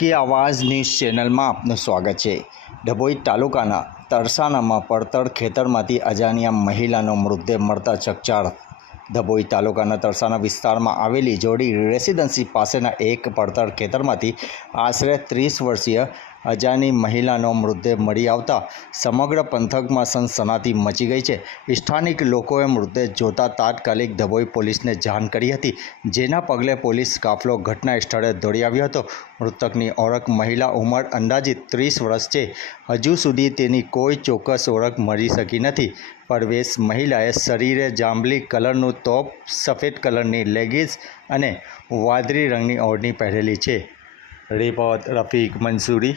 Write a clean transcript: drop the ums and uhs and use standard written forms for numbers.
की आवाज़ news channel में आपનું સ્વાગત છે। ડભોઈ તાલુકાના તરસાનામાં પડતર ખેતરમાંથી અજાણ્યા મહિલાનો મૃતદેહ મળતા ચકચાર। ડભોઈ તાલુકાના તરસાના વિસ્તારમાં આવેલી જોડી રેસિડેન્સી પાસેના એક પડતર ખેતરમાંથી આશરે 30 વર્ષીય અજાણી મહિલાનો મૃતદેહ મળી આવતા સમગ્ર પંથકમાં સનસનાટી મચી ગઈ છે। સ્થાનિક લોકોએ મૃતદેહ જોતા તાત્કાલિક ડભોઈ પોલીસને જાણ કરી હતી, જેના પગલે પોલીસ કાફલો ઘટના સ્થળે દોડી આવ્યો હતો। મૃતકની ઓળખ મહિલા ઉંમર અંદાજિત 30 વર્ષ છે। હજુ સુધી તેની કોઈ ચોક્કસ ઓળખ મળી શકી નથી। પરવેશ મહિલાએ શરીરે જાંબલી કલરનું ટોપ, સફેદ કલરની લેગિન્સ અને વાદળી રંગની ઓઢણી પહેરેલી છે। રિપોર્ટ રફીક મંસૂરી।